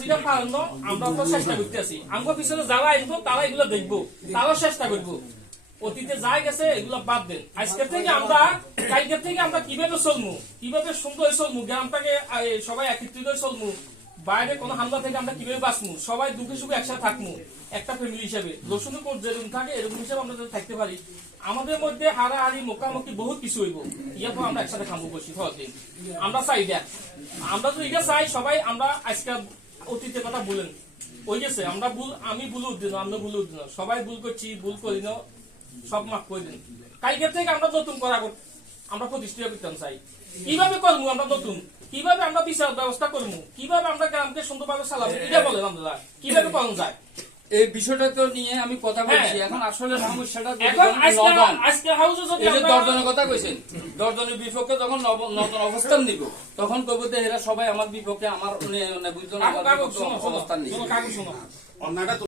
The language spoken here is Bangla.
যেটা পারেন না আমরা তো চেষ্টা করতে আছি, আমার পিছনে যারা আইনবো তারা এগুলো দেখবো, তারাও চেষ্টা করবো। অতীতে যাই গেছে এগুলো বাদ দেন, আজকের থেকে আমরা কালকের থেকে আমরা কিভাবে চলবো, কিভাবে সুন্দর চলবো, গ্রামটাকে সবাই একত্রিত চলবো, বাইরে কোনো হামলা থেকে আমরা কিভাবে বাঁচবো, সবাই দুঃখে সুখে একসাথে থাকবো একটা ফ্যামিলি হিসেবে, রসুনের পর যেরকম থাকে এরকম হিসেবে আমরা যদি থাকতে পারি, আমাদের মধ্যে হারাহারি মোকামুখি বহুত কিছু হইব, ইয়ারপর আমরা একসাথে খাবো বসি হতে আমরা চাই দেখ, আমরা তো এটা চাই সবাই। আমরা আজকে অতীতের কথা বলেন ওই গেছে, আমরা ভুল, আমি ভুল উদ্দিন, আমরা ভুল উদ্দিন, সবাই ভুল করছি, ভুল করি না, সব মাফ করে দিন। কালকের থেকে আমরা নতুন করা আমরা প্রতিষ্ঠিত করতাম চাই, কিভাবে করবো আমরা নতুন, কিভাবে আমরা বিচার ব্যবস্থা করবো, কিভাবে আমরা গ্রামকে সুন্দরভাবে চালাবো, এটা বলেন আমরা কিভাবে করা যায়। এই বিষয়টা তো নিয়ে আমি কথা বলছি, এখন আসলে সমস্যাটা এখন আজকে হাউসে যদি দর্জনের কথা কইছেন, দর্জনের বিপক্ষে যখন নতুন অবস্থান নিব তখন কবিতে এরা সবাই আমার বিপক্ষে, আমার বুঝতো না আমার বিপক্ষে অবস্থান নিব। কাগজ শোনো